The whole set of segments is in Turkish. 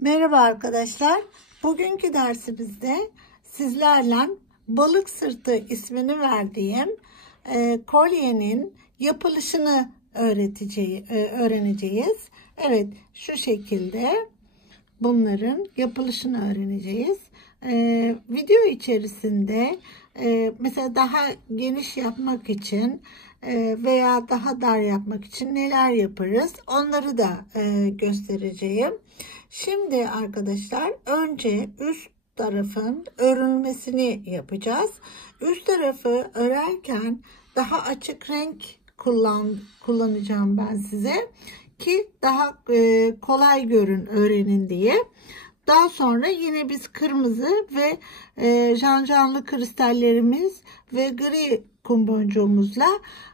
Merhaba arkadaşlar. Bugünkü dersimizde sizlerle balık sırtı ismini verdiğim kolyenin yapılışını öğreneceğiz. Evet, şu şekilde bunların yapılışını öğreneceğiz. Video içerisinde mesela daha geniş yapmak için veya daha dar yapmak için neler yaparız onları da göstereceğim. Şimdi arkadaşlar önce üst tarafın örülmesini yapacağız. Üst tarafı örerken daha açık renk kullanacağım ben size ki daha kolay görün, öğrenin diye. Daha sonra yine biz kırmızı ve canlı kristallerimiz ve gri kum boncuğumuzla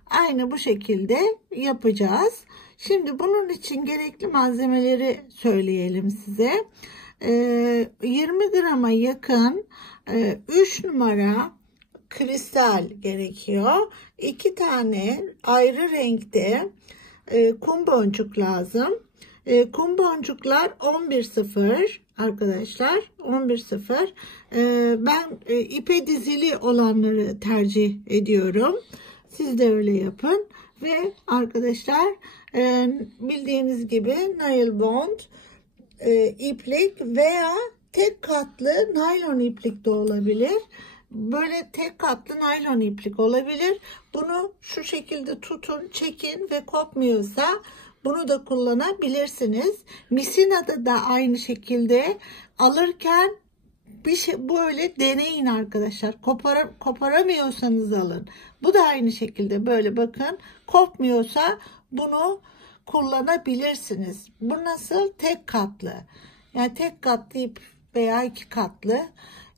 aynı bu şekilde yapacağız. Şimdi bunun için gerekli malzemeleri söyleyelim size. 20 grama yakın 3 numara kristal gerekiyor. 2 tane ayrı renkte kum boncuk lazım. Kum boncuklar 11.0 arkadaşlar, 11.0. Ben ipe dizili olanları tercih ediyorum. Siz de öyle yapın. Ve arkadaşlar bildiğiniz gibi nail bond iplik veya tek katlı naylon iplik de olabilir. Böyle tek katlı naylon iplik olabilir. Bunu şu şekilde tutun, çekin ve kopmuyorsa bunu da kullanabilirsiniz. Misina'da da aynı şekilde alırken bir şey böyle deneyin arkadaşlar. Koparamıyorsanız alın. Bu da aynı şekilde böyle bakın. Kopmuyorsa bunu kullanabilirsiniz. Bu nasıl? Tek katlı. Yani tek katlı ip veya iki katlı.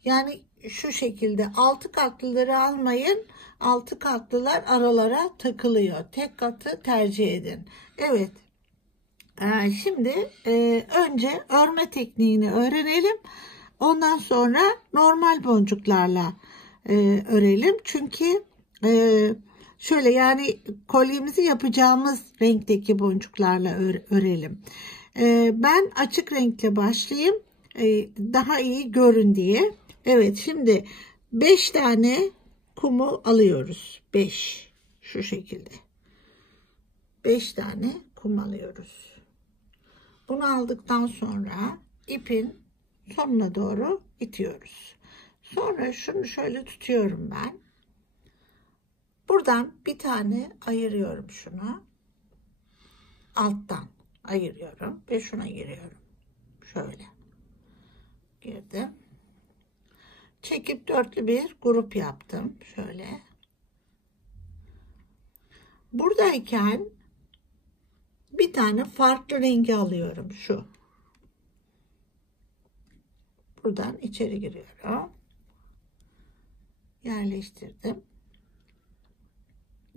Yani şu şekilde 6 katlıları almayın. 6 katlılar aralara takılıyor. Tek katı tercih edin. Evet. Şimdi önce örme tekniğini öğrenelim. Ondan sonra normal boncuklarla örelim. Çünkü şöyle yani kolyemizi yapacağımız renkteki boncuklarla örelim. Ben açık renkle başlayayım. Daha iyi görün diye. Evet, şimdi 5 tane kumu alıyoruz. 5 şu şekilde. 5 tane kum alıyoruz. Bunu aldıktan sonra ipin sonuna doğru itiyoruz. Sonra şunu şöyle tutuyorum ben. Buradan bir tane ayırıyorum şunu. Alttan ayırıyorum ve şuna giriyorum. Şöyle. Girdim. Çekip dörtlü bir grup yaptım. Şöyle. Buradayken bir tane farklı rengi alıyorum. Şu. Buradan içeri giriyorum. Yerleştirdim.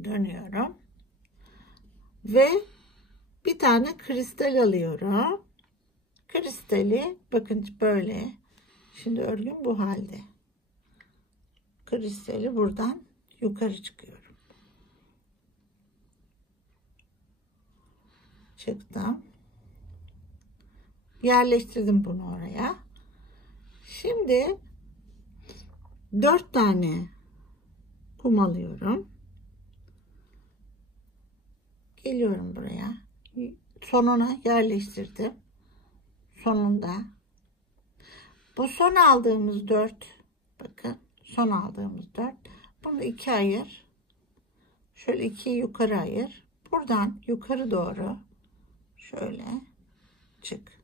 Dönüyorum. Ve bir tane kristal alıyorum. Kristali bakın böyle. Şimdi örgüm bu halde. Kristali buradan yukarı çıkıyorum. Çıktım. Yerleştirdim bunu oraya. Şimdi 4 tane kum alıyorum. Geliyorum buraya. Sonuna yerleştirdim. Sonunda. Bu son aldığımız 4. Bakın son aldığımız 4. Bunu 2 ayır. Şöyle 2 yukarı ayır. Buradan yukarı doğru şöyle çık.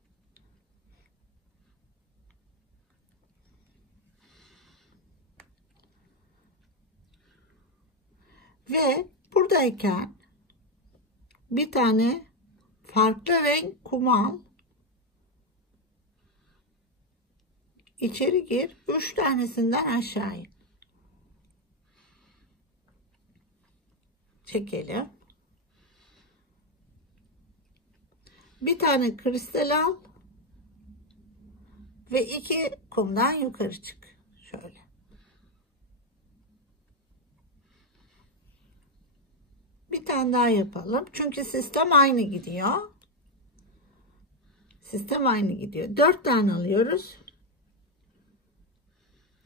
Ve buradayken bir tane farklı renk kum al. İçeri gir. 3 tanesinden aşağı in. Çekelim. Bir tane kristal al. Ve 2 kumdan yukarı çık. Şöyle. Bir tane daha yapalım. Çünkü sistem aynı gidiyor. Sistem aynı gidiyor. 4 tane alıyoruz.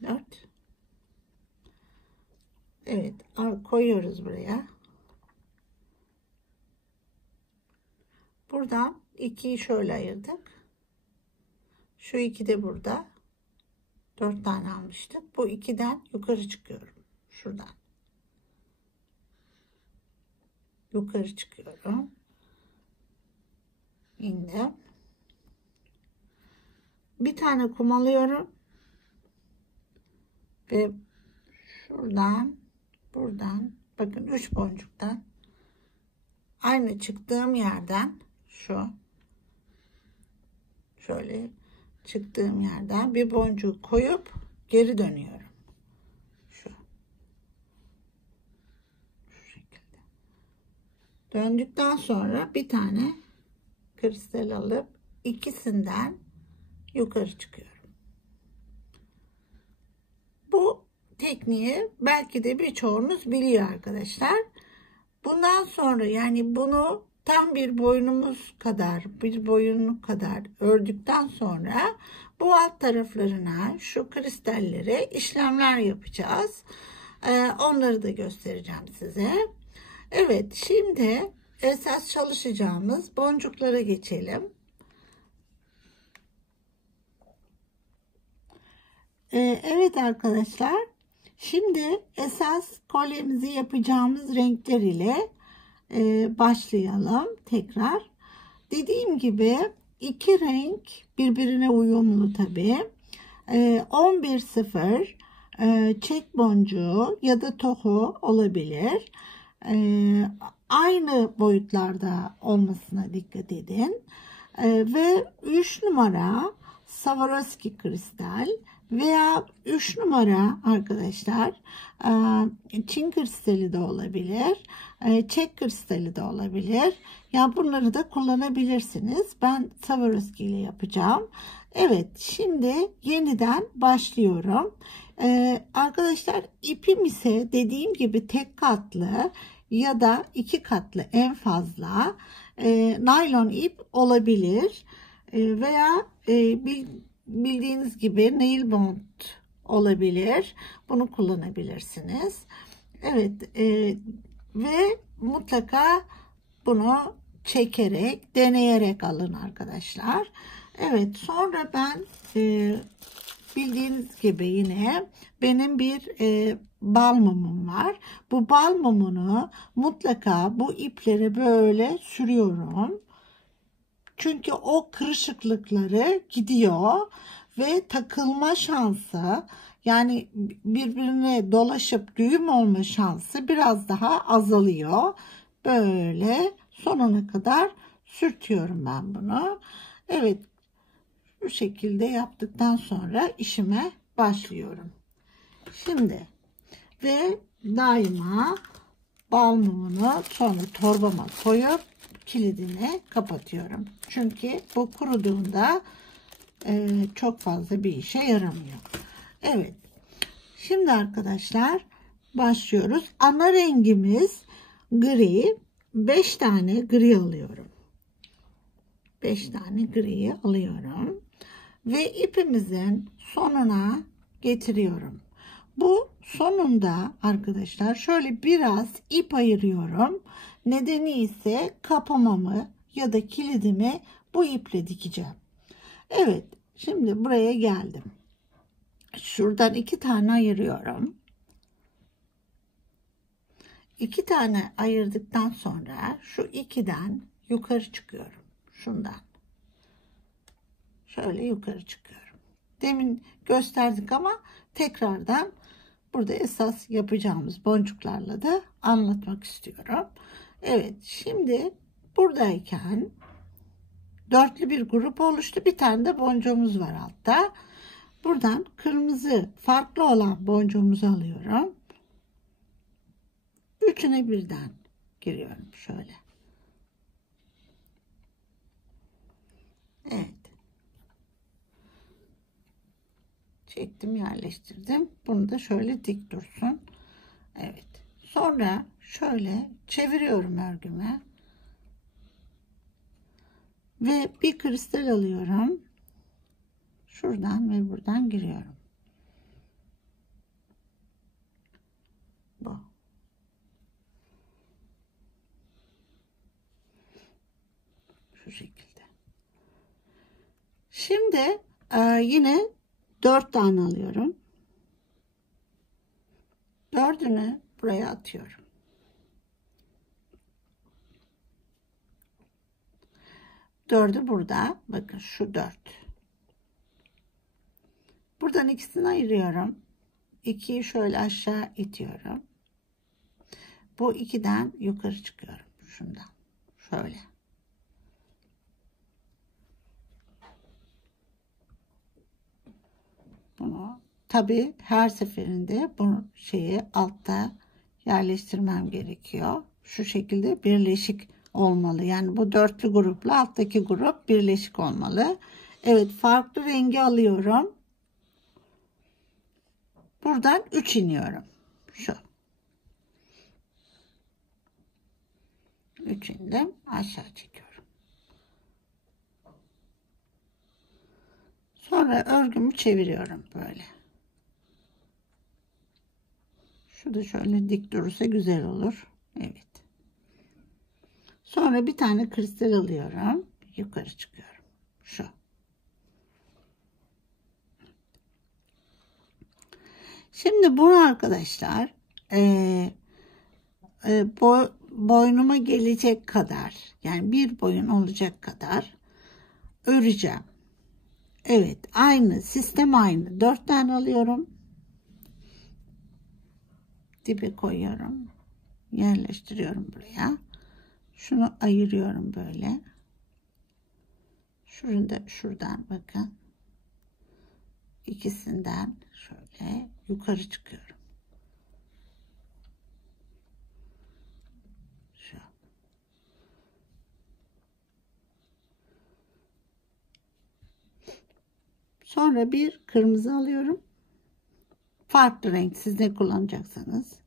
4. Evet, koyuyoruz buraya. Buradan 2'yi şöyle ayırdık. Şu 2 de burada. 4 tane almıştık. Bu 2'den yukarı çıkıyorum. Şuradan. Yukarı çıkıyorum. İndim. Bir tane kum alıyorum. Ve şuradan, buradan, bakın 3 boncuktan aynı çıktığım yerden şöyle çıktığım yerden bir boncuk koyup geri dönüyorum. Şu şekilde. Döndükten sonra bir tane kristal alıp ikisinden yukarı çıkıyorum. Bu tekniği belki de birçoğunuz biliyor arkadaşlar. Bundan sonra yani bunu tam bir boyunluk kadar ördükten sonra bu alt taraflarına şu kristallere işlemler yapacağız. Onları da göstereceğim size. Evet, şimdi esas çalışacağımız boncuklara geçelim. Evet arkadaşlar, şimdi esas kolyemizi yapacağımız renkler ile başlayalım tekrar. Dediğim gibi iki renk birbirine uyumlu tabi. 11-0 çek boncuğu ya da toho olabilir. Aynı boyutlarda olmasına dikkat edin. Ve 3 numara Swarovski kristal veya 3 numara arkadaşlar Çin kristali de olabilir, çek kristali de olabilir. Ya bunları da kullanabilirsiniz. Ben Swarovski ile yapacağım. Evet, şimdi yeniden başlıyorum. Arkadaşlar ipim ise dediğim gibi tek katlı ya da 2 katlı en fazla naylon ip olabilir. Veya bildiğiniz gibi nail bond olabilir. Bunu kullanabilirsiniz. Evet, ve mutlaka bunu çekerek, deneyerek alın arkadaşlar. Evet, sonra ben bildiğiniz gibi yine benim bir bal mumum var. Bu bal mumunu mutlaka bu iplere böyle sürüyorum. Çünkü o kırışıklıkları gidiyor ve takılma şansı, yani birbirine dolaşıp düğüm olma şansı biraz daha azalıyor. Böyle sonuna kadar sürtüyorum ben bunu. Evet, bu şekilde yaptıktan sonra işime başlıyorum. Şimdi ve daima bal mumunu sonra torbama koyup kilidini kapatıyorum. Çünkü bu kuruduğunda çok fazla bir işe yaramıyor. Evet. Şimdi arkadaşlar başlıyoruz. Ana rengimiz gri. 5 tane gri alıyorum. 5 tane griyi alıyorum. Ve ipimizin sonuna getiriyorum. Bu sonunda arkadaşlar şöyle biraz ip ayırıyorum. Nedeni ise kapamamı ya da kilidimi bu iple dikeceğim. Evet, şimdi buraya geldim. Şuradan 2 tane ayırıyorum. 2 tane ayırdıktan sonra şu 2'den yukarı çıkıyorum. Şundan. Şöyle yukarı çıkıyorum. Demin gösterdik ama tekrardan burada esas yapacağımız boncuklarla da anlatmak istiyorum. Evet, şimdi buradayken dörtlü bir grup oluştu. Bir tane de boncuğumuz var altta. Buradan kırmızı farklı olan boncuğumuzu alıyorum. Üçüne birden giriyorum şöyle. Evet. Çektim, yerleştirdim. Bunu da şöyle dik dursun. Evet. Sonra şöyle çeviriyorum örgümü. Ve bir kristal alıyorum. Şuradan ve buradan giriyorum. Bu. Şu şekilde. Şimdi yine 4 tane alıyorum. 4'ünü buraya atıyorum. Dördü burada. Bakın şu 4. Buradan ikisini ayırıyorum. 2'yi şöyle aşağı itiyorum. Bu 2'den yukarı çıkıyorum. Şundan. Şöyle. Bunu tabii her seferinde bu şeyi altta yerleştirmem gerekiyor. Şu şekilde birleşik olmalı. Yani bu dörtlü grupla alttaki grup birleşik olmalı. Evet, farklı rengi alıyorum. Buradan 3 iniyorum. Şu. 3 indim. Aşağı çekiyorum. Sonra örgümü çeviriyorum böyle. Şu da şöyle dik durursa güzel olur. Evet. Sonra bir tane kristal alıyorum. Yukarı çıkıyorum. Şu. Şimdi bunu arkadaşlar boynuma gelecek kadar, yani bir boyun olacak kadar öreceğim. Evet, aynı sistem aynı. 4 tane alıyorum. Dibe koyuyorum. Yerleştiriyorum buraya. Şunu ayırıyorum böyle. Şuradan bakın. İkisinden şöyle yukarı çıkıyorum. Şu. Sonra bir kırmızı alıyorum. Farklı renk, siz ne kullanacaksanız.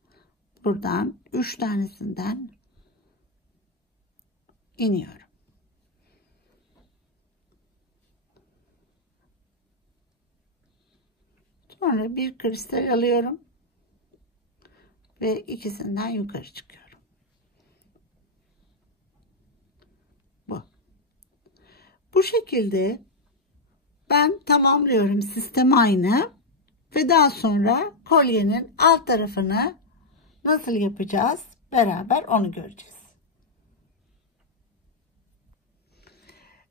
Buradan 3 tanesinden iniyorum. Sonra bir kristal alıyorum ve ikisinden yukarı çıkıyorum. Bu şekilde ben tamamlıyorum. Sistem aynı ve daha sonra kolyenin alt tarafını nasıl yapacağız beraber onu göreceğiz.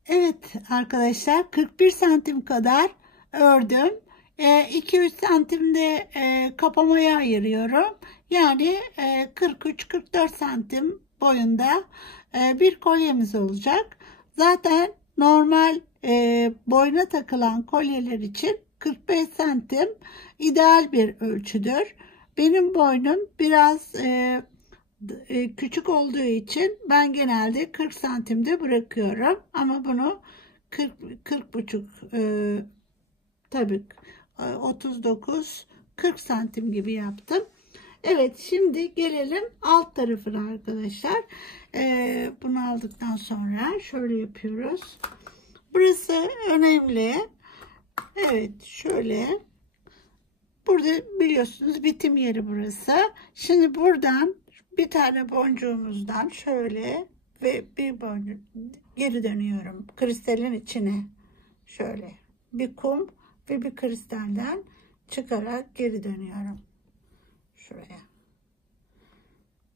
Evet arkadaşlar, 41 santim kadar ördüm. 2-3 santim de kapamaya ayırıyorum. Yani 43-44 santim boyunda bir kolyemiz olacak. Zaten normal boyuna takılan kolyeler için 45 santim ideal bir ölçüdür. Benim boynum biraz küçük olduğu için ben genelde 40 santimde bırakıyorum. Ama bunu 40 buçuk tabii 39-40 santim gibi yaptım. Evet, şimdi gelelim alt tarafına arkadaşlar. Bunu aldıktan sonra şöyle yapıyoruz. Burası önemli. Evet, şöyle. Burada biliyorsunuz bitim yeri burası. Şimdi buradan bir tane boncuğumuzdan şöyle ve bir boncuk geri dönüyorum. Kristalin içine şöyle bir kum ve bir kristalden çıkarak geri dönüyorum. Şuraya.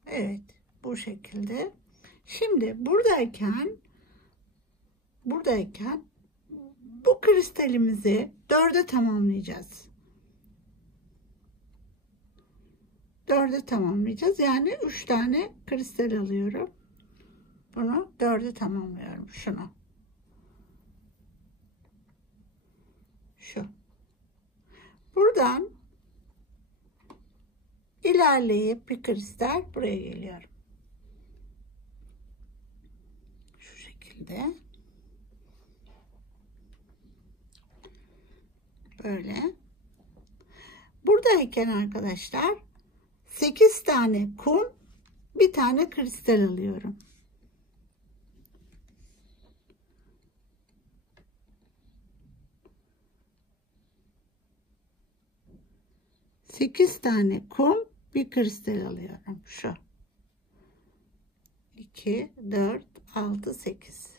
Evet, bu şekilde. Şimdi buradayken bu kristalimizi 4'e tamamlayacağız. 4'e tamamlayacağız. Yani 3 tane kristal alıyorum. Bunu 4'e tamamlıyorum. Şunu. Şu. Buradan ilerleyip bir kristal buraya geliyorum. Şu şekilde. Böyle. Buradayken arkadaşlar 8 tane kum, bir tane kristal alıyorum. 8 tane kum, bir kristal alıyorum. Şu 2 4 6 8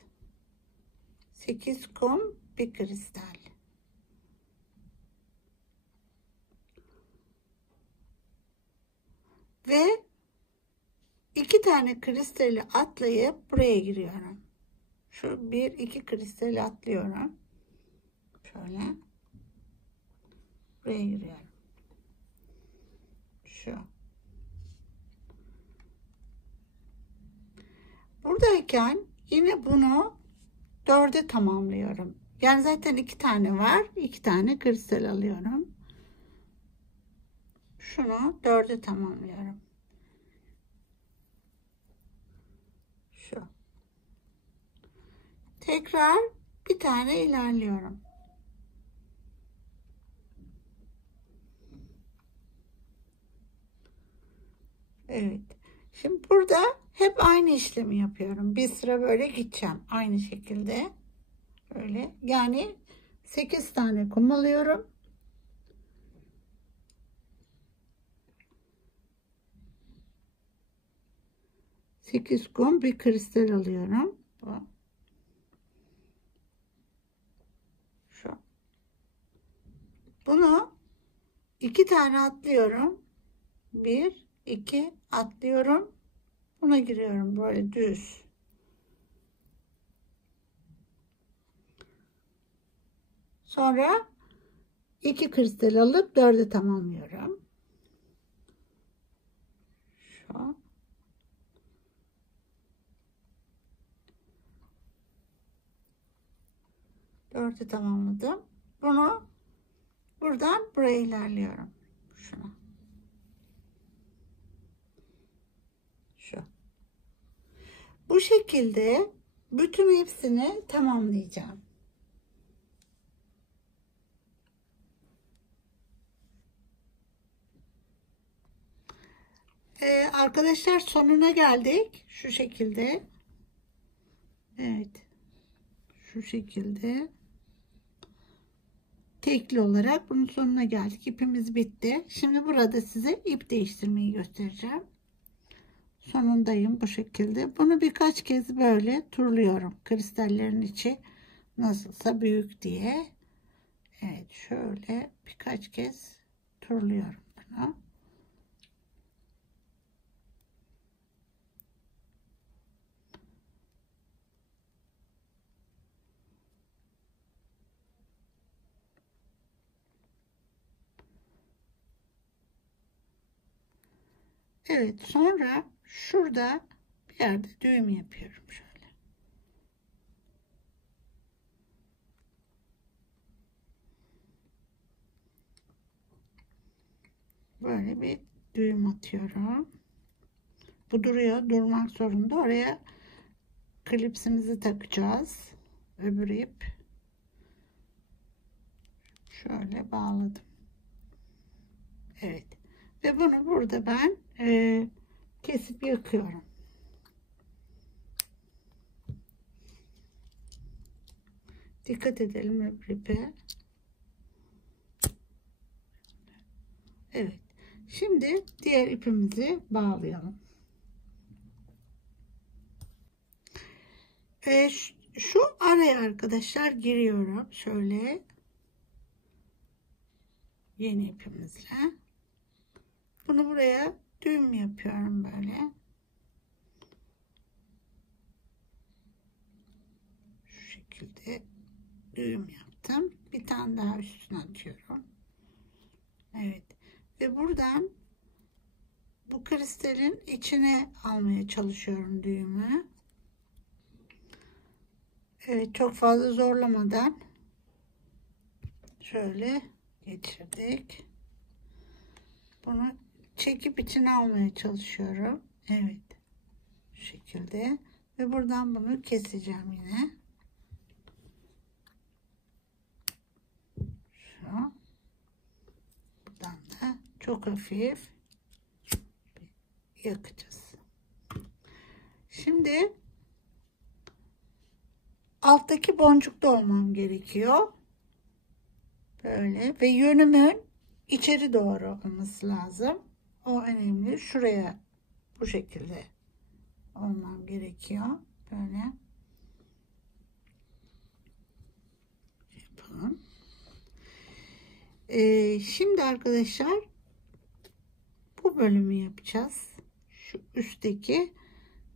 8 kum, bir kristal. Ve 2 tane kristali atlayıp buraya giriyorum. Şu 1 2 kristali atlıyorum. Şöyle buraya giriyorum. Şu. Buradayken yine bunu 4'e tamamlıyorum. Yani zaten 2 tane var. 2 tane kristal alıyorum. Şunu 4'e tamamlıyorum. Şu. Tekrar bir tane ilerliyorum. Evet. Şimdi burada hep aynı işlemi yapıyorum. Bir sıra böyle gideceğim. Aynı şekilde. Böyle. Yani 8 tane kum alıyorum. Sekiz kum, bir kristal alıyorum. Bu. Şu. Bunu 2 tane atlıyorum. 1 2 atlıyorum. Buna giriyorum böyle düz. Sonra 2 kristal alıp 4'e tamamlıyorum. Şu. Dördü tamamladım. Bunu buradan buraya ilerliyorum. Şuna. Şu. Bu şekilde bütün hepsini tamamlayacağım. Arkadaşlar sonuna geldik. Şu şekilde. Evet. Şu şekilde. Tekli olarak bunun sonuna geldik. İpimiz bitti. Şimdi burada size ip değiştirmeyi göstereceğim. Sonundayım bu şekilde. Bunu birkaç kez böyle turluyorum. Kristallerin içi nasılsa büyük diye. Evet, şöyle birkaç kez turluyorum bunu. Evet, sonra şurada bir yerde düğüm yapıyorum şöyle. Böyle bir düğüm atıyorum. Bu duruyor, durmak zorunda. Oraya klipsimizi takacağız. Öbür ip. Şöyle bağladım. Evet. Ve bunu burada ben kesip yakıyorum. Dikkat edelim öbür ipe. Evet. Şimdi diğer ipimizi bağlayalım. Şu araya arkadaşlar giriyorum. Şöyle yeni ipimizle. Bunu buraya düğüm yapıyorum böyle. Şu şekilde düğüm yaptım. Bir tane daha üstüne atıyorum. Evet. Ve buradan bu kristalin içine almaya çalışıyorum düğümü. Evet, çok fazla zorlamadan şöyle geçirdik. Bunu çekip içine almaya çalışıyorum. Evet. Bu şekilde. Ve buradan bunu keseceğim yine. Şu. Buradan da çok hafif yakacağız. Şimdi alttaki boncukta olmam gerekiyor. Böyle ve yönümün içeri doğru olması lazım. O önemli. Şuraya bu şekilde olmam gerekiyor. Böyle yapalım. Şimdi arkadaşlar bu bölümü yapacağız. Şu üstteki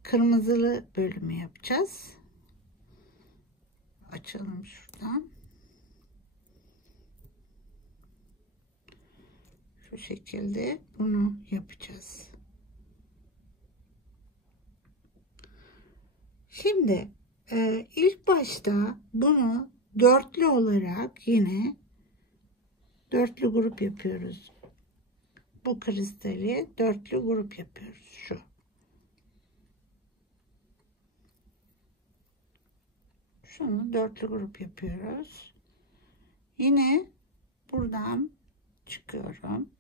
kırmızılı bölümü yapacağız. Açalım şuradan. Şu şekilde bunu yapacağız. Şimdi ilk başta bunu dörtlü olarak yine dörtlü grup yapıyoruz. Bu kristali dörtlü grup yapıyoruz. Şunu dörtlü grup yapıyoruz. Yine buradan çıkıyorum.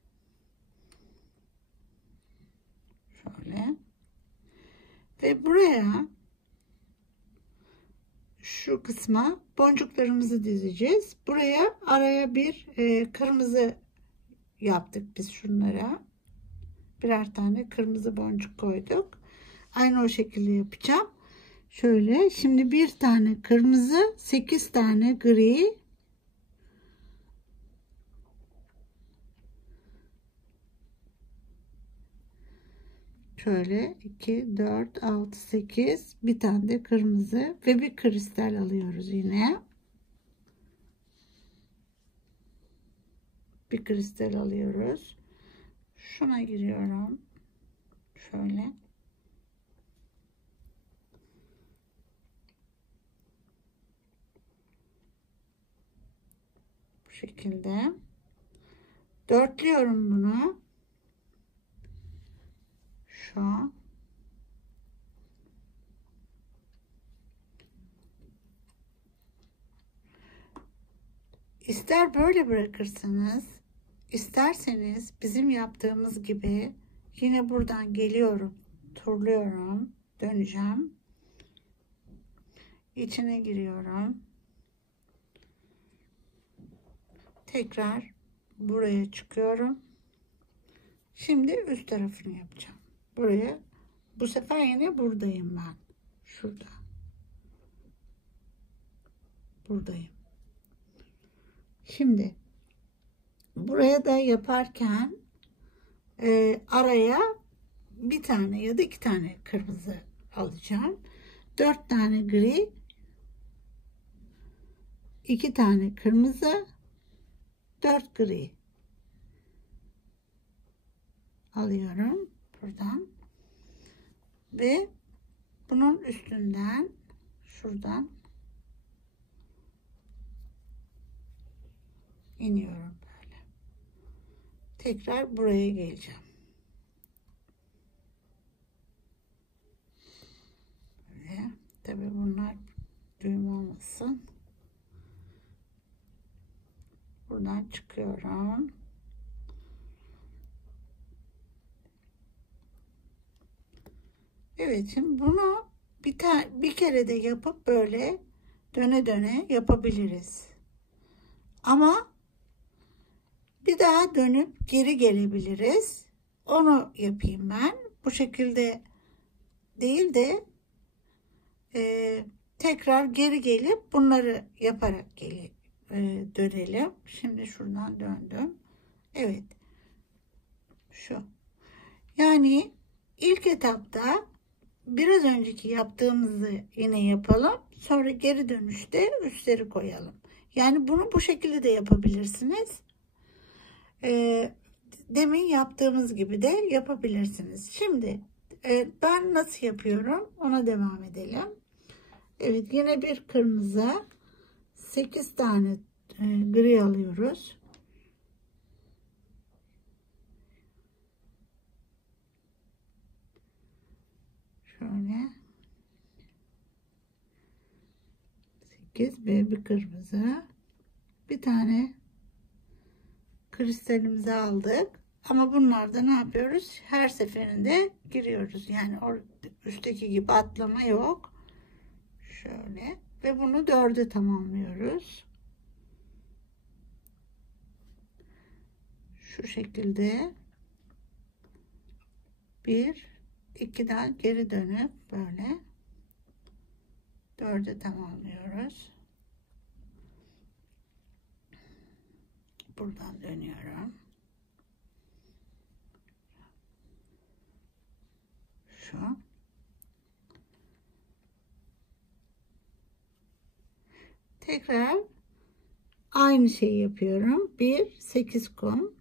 Şöyle. Ve buraya şu kısma boncuklarımızı dizeceğiz. Buraya araya bir kırmızı yaptık biz şunlara. Birer tane kırmızı boncuk koyduk. Aynı o şekilde yapacağım. Şöyle şimdi bir tane kırmızı, 8 tane gri, şöyle 2 4 6 8, bir tane de kırmızı ve bir kristal alıyoruz. Yine bir kristal alıyoruz. Şuna giriyorum. Şöyle bu şekilde dörtlüyorum bunu. Şu ister böyle bırakırsanız, isterseniz bizim yaptığımız gibi yine buradan geliyorum, turluyorum, döneceğim, içine giriyorum, tekrar buraya çıkıyorum. Şimdi üst tarafını yapacağım. Buraya, bu sefer yine buradayım ben. Şurada. Buradayım. Şimdi buraya da yaparken araya bir tane ya da 2 tane kırmızı alacağım. 4 tane gri, 2 tane kırmızı, 4 gri alıyorum buradan ve bunun üstünden şuradan iniyorum böyle. Tekrar buraya geleceğim. Böyle. Tabii bunlar düğüm olmasın. Buradan çıkıyorum. Evet, şimdi bunu bir kere de yapıp böyle döne döne yapabiliriz. Ama bir daha dönüp geri gelebiliriz. Onu yapayım ben. Bu şekilde değil de tekrar geri gelip bunları yaparak dönelim. Şimdi şuradan döndüm. Evet. Şu. Yani ilk etapta biraz önceki yaptığımızı yine yapalım. Sonra geri dönüşte üstleri koyalım. Yani bunu bu şekilde de yapabilirsiniz. Demin yaptığımız gibi de yapabilirsiniz. Şimdi ben nasıl yapıyorum ona devam edelim. Evet, yine bir kırmızı, 8 tane gri alıyoruz. Şöyle 8 ve bir kırmızı, bir tane kristalimizi aldık. Ama bunlarda ne yapıyoruz? Her seferinde giriyoruz. Yani üstteki gibi atlama yok. Şöyle ve bunu 4'e tamamlıyoruz. şu şekilde 1 2'den geri dönüp böyle 4'e tamamlıyoruz. Buradan dönüyorum. Şu. Tekrar aynı şeyi yapıyorum. 1 8 kum.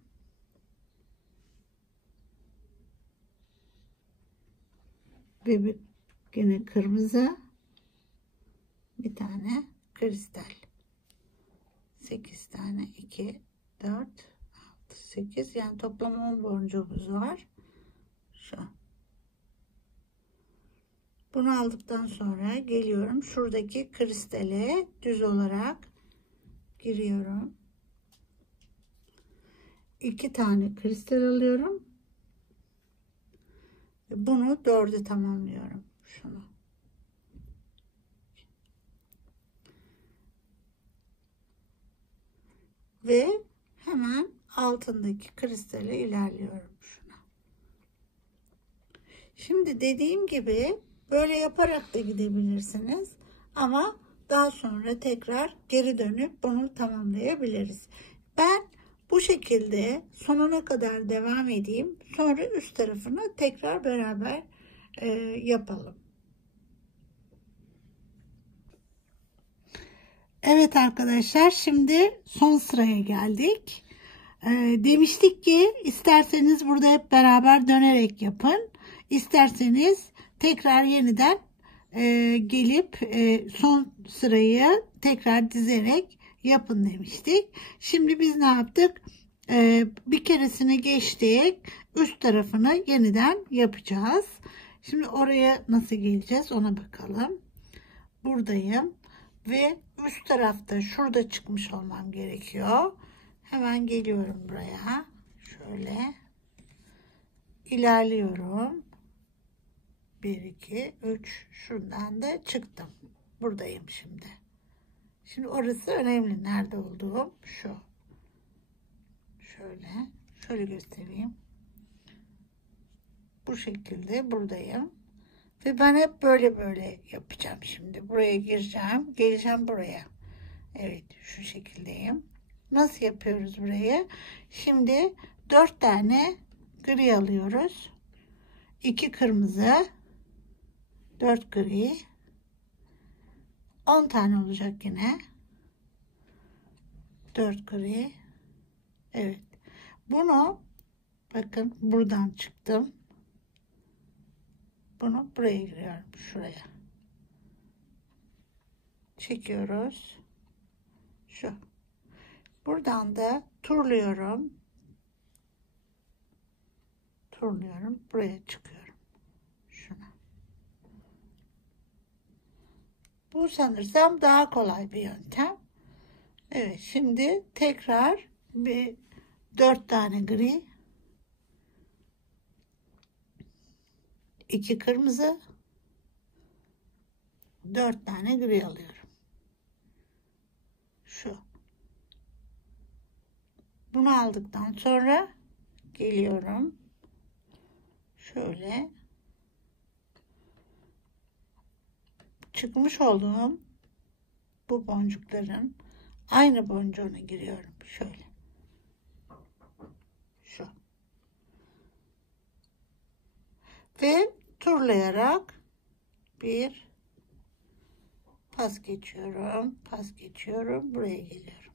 Ve yine kırmızı bir tane kristal. 8 tane 2 4 6 8, yani toplam 10 boncuğumuz var. Şu. Bunu aldıktan sonra geliyorum. Şuradaki kristale düz olarak giriyorum. 2 tane kristal alıyorum. Bunu 4'e tamamlıyorum. Şunu. Ve hemen altındaki kristale ilerliyorum. Şuna. Şimdi dediğim gibi böyle yaparak da gidebilirsiniz. Ama daha sonra tekrar geri dönüp bunu tamamlayabiliriz. Ben bu şekilde sonuna kadar devam edeyim. Sonra üst tarafını tekrar beraber yapalım. Evet arkadaşlar, şimdi son sıraya geldik. Demiştik ki isterseniz burada hep beraber dönerek yapın. İsterseniz tekrar yeniden gelip son sırayı tekrar dizerek yapın demiştik. Şimdi biz ne yaptık? Bir keresini geçtik. Üst tarafını yeniden yapacağız. Şimdi oraya nasıl geleceğiz ona bakalım. Buradayım ve üst tarafta şurada çıkmış olmam gerekiyor. Hemen geliyorum buraya. Şöyle ilerliyorum. 1 2 3, şuradan da çıktım. Buradayım şimdi. Şimdi orası önemli. Nerede olduğum şu. Şöyle göstereyim. Bu şekilde buradayım. Ve ben hep böyle yapacağım şimdi. Buraya gireceğim. Geleceğim buraya. Evet, şu şekildeyim. Nasıl yapıyoruz burayı? Şimdi 4 tane gri alıyoruz. 2 kırmızı, 4 gri, 10 tane olacak yine. 4 gri. Evet. Bunu bakın buradan çıktım. Bunu buraya giriyorum. Şuraya. Çekiyoruz. Şu. Buradan da turluyorum. Buraya çıkıyorum. Şuna. Bu sanırsam daha kolay bir yöntem. Evet, şimdi tekrar bir 4 tane gri, 2 kırmızı, 4 tane gri alıyorum. Şu. Bunu aldıktan sonra geliyorum. Şöyle çıkmış olduğum bu boncukların aynı boncuğuna giriyorum. Şöyle. Şu. Ve turlayarak bir pas geçiyorum. Buraya geliyorum.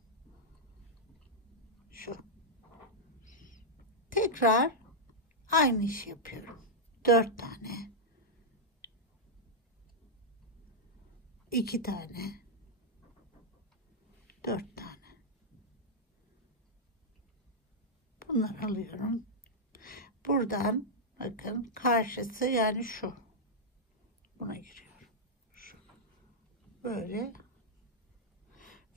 Şu. Tekrar aynı işi yapıyorum. 4 tane. 2 tane. 4 tane. Bunları alıyorum. Buradan bakın karşısı, yani şu. Buna giriyorum. Şu. Böyle.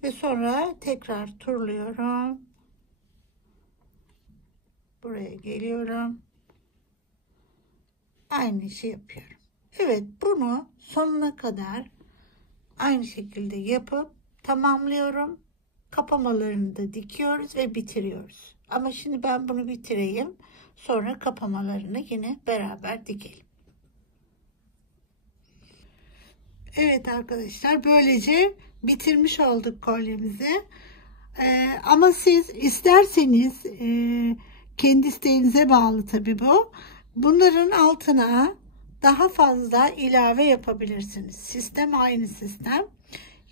Ve sonra tekrar turluyorum. Buraya geliyorum. Aynı işi yapıyorum. Evet, bunu sonuna kadar aynı şekilde yapıp tamamlıyorum. kapamalarını da dikiyoruz ve bitiriyoruz. Ama şimdi ben bunu bitireyim. Sonra kapamalarını yine beraber dikelim. Evet arkadaşlar, böylece bitirmiş olduk kolyemizi. Ama siz isterseniz kendi isteğinize bağlı tabii bu. Bunların altına daha fazla ilave yapabilirsiniz. Sistem aynı sistem.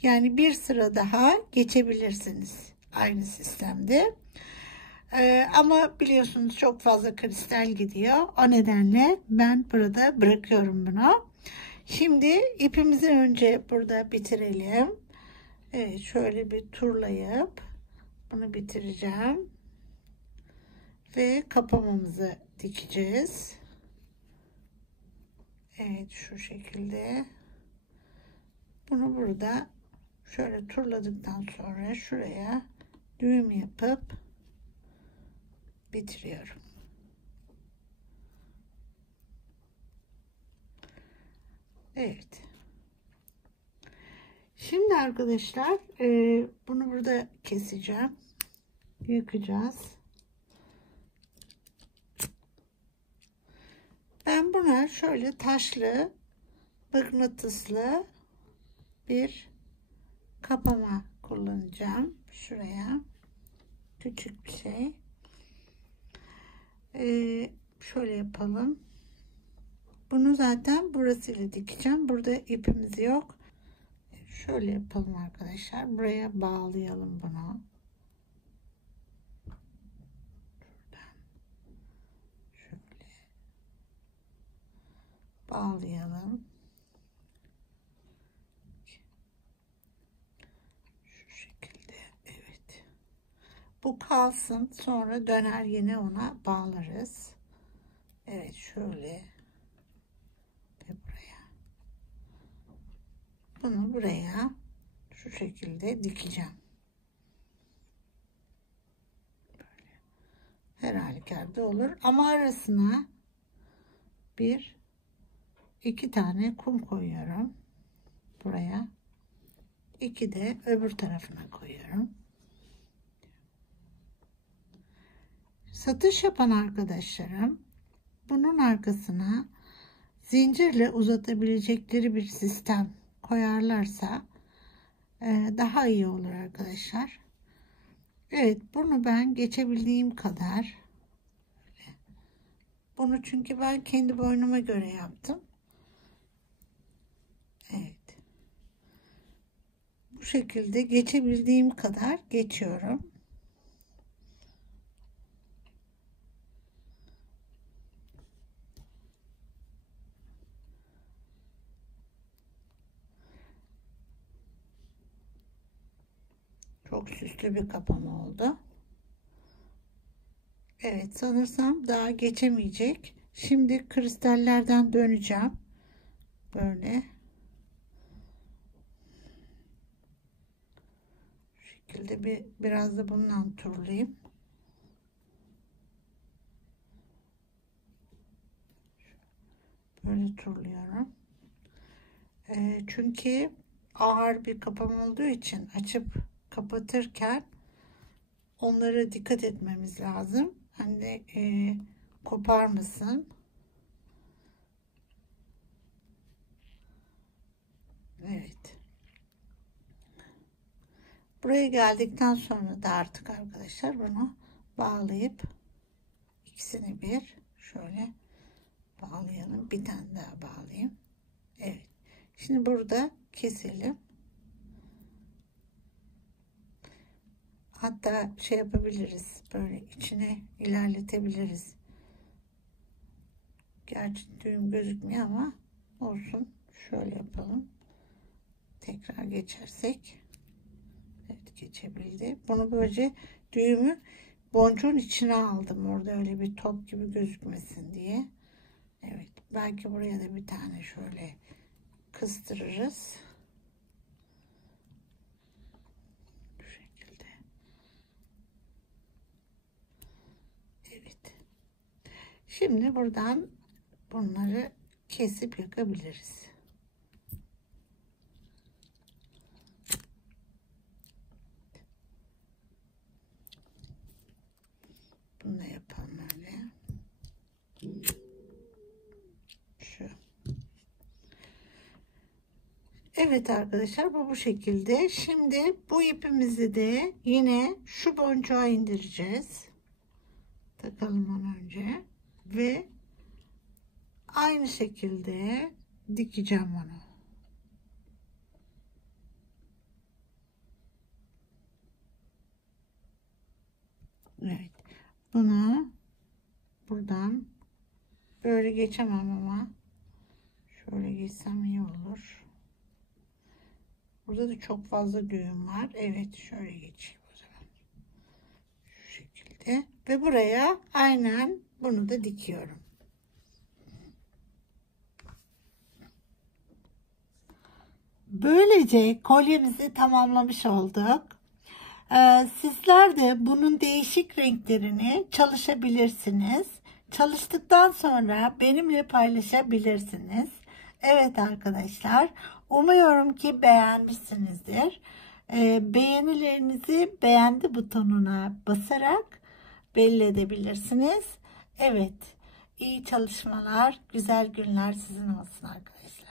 Yani bir sıra daha geçebilirsiniz aynı sistemde. Ama biliyorsunuz çok fazla kristal gidiyor. O nedenle ben burada bırakıyorum bunu. Şimdi ipimizi önce burada bitirelim. Evet, şöyle bir turlayıp bunu bitireceğim. Ve kapamamızı dikeceğiz. Evet, şu şekilde. Bunu burada şöyle turladıktan sonra şuraya düğüm yapıp bitiriyorum. Evet. Şimdi arkadaşlar bunu burada keseceğim. Yıkacağız. Ben buna şöyle taşlı, mıknatıslı bir kapama kullanacağım. Şuraya küçük bir şey. Şöyle yapalım. Bunu zaten burasıyla dikeceğim. Burada ipimiz yok. Şöyle yapalım arkadaşlar. Buraya bağlayalım bunu. Şöyle bağlayalım. Şu şekilde. Evet. Bu kalsın. Sonra döner yine ona bağlarız. Evet, şöyle ve buraya. Bunu buraya şu şekilde dikeceğim. Böyle. Her halükarda olur. Ama arasına iki tane kum koyuyorum. Buraya. 2 de öbür tarafına koyuyorum. Satış yapan arkadaşlarım bunun arkasına zincirle uzatabilecekleri bir sistem koyarlarsa daha iyi olur arkadaşlar. Evet, bunu ben geçebildiğim kadar, bunu çünkü ben kendi boynuma göre yaptım. Evet, bu şekilde geçebildiğim kadar geçiyorum. Çok süslü bir kapama oldu. Evet, sanırsam daha geçemeyecek. Şimdi kristallerden döneceğim. Böyle. Şu şekilde biraz da bundan turlayayım. Böyle turluyorum. Çünkü ağır bir kapama olduğu için açıp kapatırken onlara dikkat etmemiz lazım. Hani koparmasın. Evet. Buraya geldikten sonra da artık arkadaşlar bunu bağlayıp ikisini bir şöyle bağlayalım. Bir tane daha bağlayayım. Evet. Şimdi burada keselim. Hatta şey yapabiliriz. Böyle içine ilerletebiliriz. Gerçi düğüm gözükmüyor ama olsun. Şöyle yapalım. Tekrar geçersek. Evet, geçebildi. Bunu böylece düğümü boncuğun içine aldım. Orada öyle bir top gibi gözükmesin diye. Evet. Belki buraya da bir tane şöyle kıstırırız. Bu şekilde. Evet. Şimdi buradan bunları kesip yakabiliriz. Evet arkadaşlar, bu şekilde. Şimdi bu ipimizi de yine şu boncuğa indireceğiz. Takalım onu önce ve aynı şekilde dikeceğim onu. Evet. Bunu buradan böyle geçemem ama şöyle geçsem iyi olur. Burada da çok fazla düğüm var. Evet, şöyle geçeyim o zaman. Şu şekilde. Ve buraya aynen bunu da dikiyorum. Böylece kolyemizi tamamlamış olduk. Sizler de bunun değişik renklerini çalışabilirsiniz. Çalıştıktan sonra benimle paylaşabilirsiniz. Evet arkadaşlar, umuyorum ki beğenmişsinizdir. Beğenilerinizi beğendi butonuna basarak belli edebilirsiniz. Evet, iyi çalışmalar, güzel günler sizin olsun arkadaşlar.